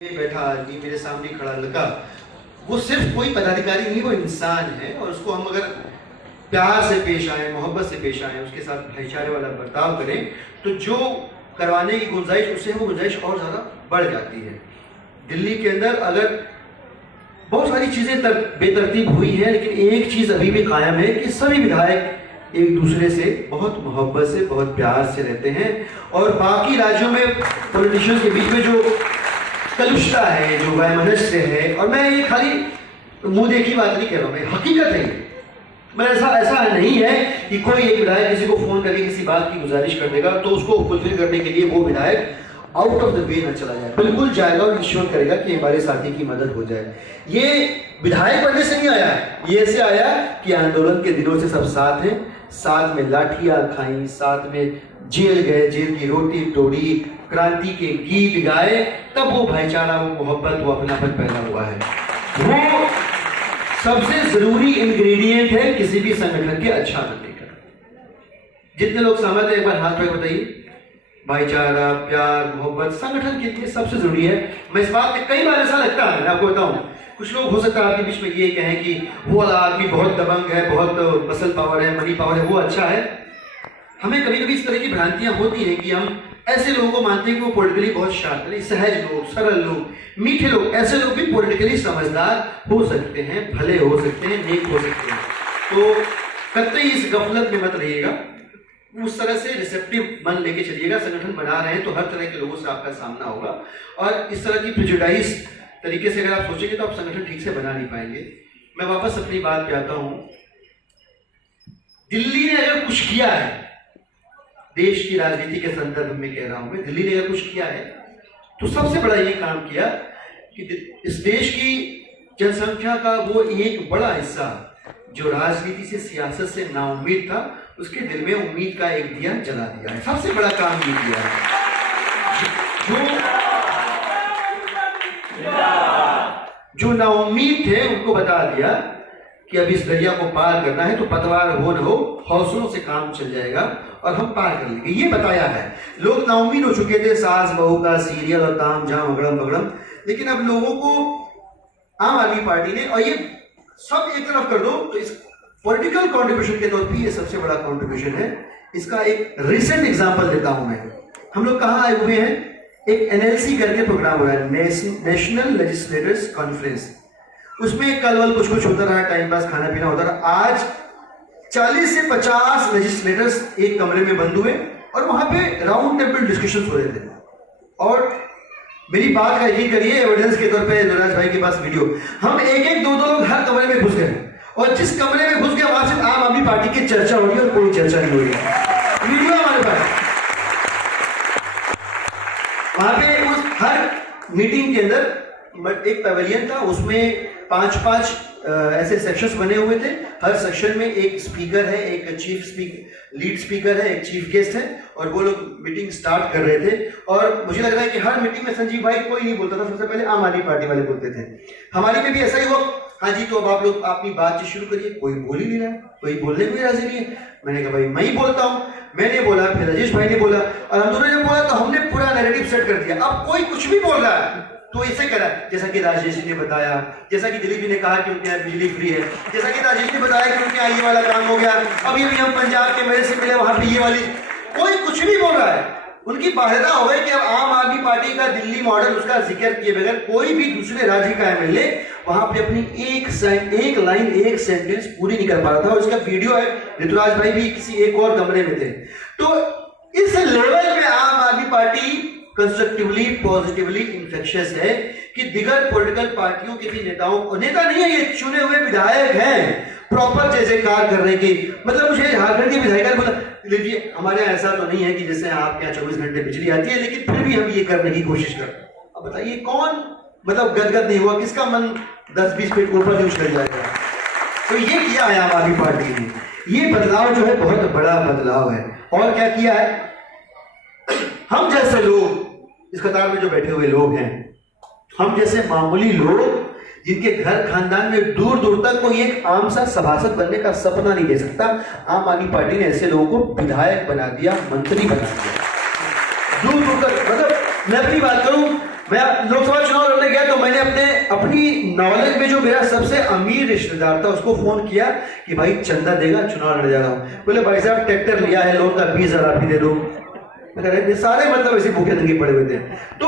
बैठा आदमी, मेरे सामने खड़ा लड़का, वो सिर्फ कोई पदाधिकारी नहीं, वो इंसान है। और उसको हम अगर प्यार से पेश आए, मोहब्बत से पेश आए, उसके साथ भाईचारे वाला बर्ताव करें, तो जो करवाने की गुंजाइश उससे वो गुंजाइश और ज़्यादा बढ़ जाती है। दिल्ली के अंदर अगर बहुत सारी चीज़ें बेतरतीब हुई हैं, लेकिन एक चीज़ अभी भी कायम है कि सभी विधायक एक दूसरे से बहुत मोहब्बत से, बहुत प्यार से रहते हैं। और बाकी राज्यों में पॉलिटिशियंस के बीच में जो कलुषता है, जो वैमनस्य है, और मैं ये खाली मुंह देखी बात नहीं कह रहा हूँ, मैं हकीकत है। मैं ऐसा नहीं है कि कोई एक विधायक किसी को फोन करके किसी बात की गुजारिश कर देगा तो उसको फुलफिल करने के लिए वो विधायक आउट ऑफ द वे न चला जाए, बिल्कुल जाएगा और इंश्योर करेगा कि हमारे साथी की मदद हो जाए। ये विधायक बनने से नहीं आया है, ये ऐसे आया कि आंदोलन के दिनों से सब साथ हैं, साथ में लाठियां खाई, साथ में जेल गए, जेल की रोटी तोड़ी, क्रांति के गीत गाए, तब वो भाईचारा, वो मोहब्बत, वो अपनापन पैदा हुआ है। वो सबसे जरूरी इंग्रेडिएंट है किसी भी संगठन के अच्छा बनने का। जितने लोग सहमत हैं एक बार हाथ पे बताइए। भाईचारा, प्यार, मोहब्बत संगठन के लिए सबसे जरूरी है। मैं इस बात में कई बार ऐसा लगता है, मैं आपको बताऊं, कुछ लोग हो सकता है आपके बीच में ये कहें कि वो वाला आदमी बहुत दबंग है, बहुत मसल पावर है, मनी पावर है, वो अच्छा है। हमें कभी कभी इस तरह की भ्रांतियां होती हैं कि हम ऐसे लोगों को मानते हैं कि वो पॉलिटिकली बहुत शार्प है, सहज लोग, सरल लोग, मीठे लोग, ऐसे लोग भी पॉलिटिकली समझदार हो सकते हैं, भले हो सकते हैं, नेक हो सकते हैं। तो कतई इस गफलत में मत रहिएगा, उस तरह से रिसेप्टिव मन लेके चलिएगा। संगठन बना रहे हैं तो हर तरह के लोगों से आपका सामना होगा, और इस तरह की प्रिजुडाइज तरीके से अगर आप सोचेंगे तो आप संगठन ठीक से बना नहीं पाएंगे। मैं वापस अपनी बात पे आता हूं। दिल्ली ने अगर कुछ किया है, देश की राजनीति के संदर्भ में कह रहा हूं मैं, दिल्ली ने अगर कुछ किया है तो सबसे बड़ा ये काम किया कि इस देश की जनसंख्या का वो एक बड़ा हिस्सा जो राजनीति से, सियासत से नाउम्मीद था, उसके दिल में उम्मीद का एक दिया जला दिया है। सबसे बड़ा काम ये किया है। जो नाउम्मीद थे उनको बता दिया कि अब इस दरिया को पार करना है तो पतवार हो न हो, हौसलों से काम चल जाएगा और हम पार कर लेंगे, ये बताया है। लोग नाउम्मीद हो चुके थे सास बहू का सीरियल और ताम झाम अगड़म बगड़म, लेकिन अब लोगों को आम आदमी पार्टी ने, और ये सब एक तरफ कर दो तो इस पॉलिटिकल कंट्रीब्यूशन के तौर पे ये सबसे बड़ा कंट्रीब्यूशन है। इसका एक रिसेंट एग्जांपल देता हूं मैं। हम लोग कहां आए हुए हैं, एक एनएलसी करके प्रोग्राम हो रहा है, नेशनल लेजिस्लेटर्स कॉन्फ्रेंस। उसमें कल वल कुछ होता रहा, टाइम पास, खाना पीना होता रहा। आज 40 से 50 लेजिस्लेटर्स एक कमरे में बंद हुए और वहां पे राउंड टेबल डिस्कशन हो रहे थे। और मेरी बात का यकीन करिए, एविडेंस के तौर पे युवराज भाई के पास वीडियो, हम एक दो लोग हर कमरे में घुस गए, और जिस कमरे में घुस गए वहां सिर्फ आम आदमी पार्टी की चर्चा हो रही है और कोई चर्चा नहीं हो रही है। वीडियो हमारे पास। वहां पे उस हर मीटिंग के अंदर एक पैवेलियन था, उसमें 5-5 ऐसे सेक्शंस बने हुए थे। हर सेक्शन में एक स्पीकर है, एक लीड स्पीकर है, एक चीफ गेस्ट है, और वो लोग मीटिंग स्टार्ट कर रहे थे। और मुझे लग रहा है कि हर मीटिंग में संजीव भाई कोई नहीं बोलता था, सबसे पहले आम आदमी पार्टी वाले बोलते थे। हमारी में भी ऐसा ही हुआ, हाँ जी तो अब आप लोग अपनी बातचीत शुरू करिए। कोई बोल ही नहीं रहा, कोई बोलने को राजी नहीं है। मैंने कहा भाई मैं ही बोलता हूँ, मैंने बोला, फिर राजेश भाई ने बोला, और हम दोनों ने बोला, तो हमने पूरा नैरेटिव सेट कर दिया। अब कोई कुछ भी बोल रहा है तो इसे करा, जैसा कि राजेश ने बताया, जैसा कि दिलीप जी ने कहा कि उनके यहाँ बिजली फ्री है, जैसा कि राजेश ने बताया कि उनके यहाँ ये वाला काम हो गया, अभी हम पंजाब के मेरे से मिले, वहां पे ये वाली, कोई कुछ भी बोल रहा है। उनकी बाध्यता हो गई कि अब आम आदमी पार्टी का दिल्ली मॉडल, उसका जिक्र किए बगैर कोई भी दूसरे राज्य का एमएलए वहां पे अपनी एक लाइन, एक सेंटेंस पूरी नहीं कर पा रहा था। और इसका वीडियो है, ऋतुराज भाई भी किसी एक और कमरे में थे। तो इस लेवल पे आम आदमी पार्टी कंस्ट्रक्टिवली, पॉजिटिवली इन्फेक्शियस है कि दिगर पॉलिटिकल पार्टियों के भी नेताओं को, नेता नहीं है ये, चुने हुए विधायक हैं, प्रॉपर जयकार करने की। मतलब मुझे झारखंड के विधायक बोला, देखिए हमारे यहाँ ऐसा तो नहीं है कि जैसे आपके यहाँ 24 घंटे बिजली आती है, लेकिन फिर भी हम ये करने की कोशिश करते हैं। अब बताइए कौन मतलब गदगद नहीं हुआ, किसका मन 10-20 फीट ऊपर यूज कर जाएगा। तो ये किया है आम आदमी पार्टी ने। ये बदलाव जो है बहुत बड़ा बदलाव है। और क्या किया है, हम जैसे लोग, इस कतार में जो बैठे हुए लोग हैं, हम जैसे मामूली लोग जिनके घर खानदान में दूर दूर तक कोई एक आम सा सभासद बनने का सपना नहीं दे सकता, आम आदमी पार्टी ने ऐसे लोगों को विधायक बना दिया, मंत्री बना दिया, दूर दूर तक। मतलब मैं अपनी बात करूं, मैं लोकसभा चुनाव लड़ने गया तो मैंने अपनी नॉलेज में जो मेरा सबसे अमीर रिश्तेदार था उसको फोन किया कि भाई चंदा देगा, चुनाव लड़ जाएगा। बोले भाई साहब ट्रैक्टर लिया है लोन का 20,000 आप ही दे दो। मैं कह रहे सारे मतलब ऐसे भूखे नंगे पड़े हुए थे। तो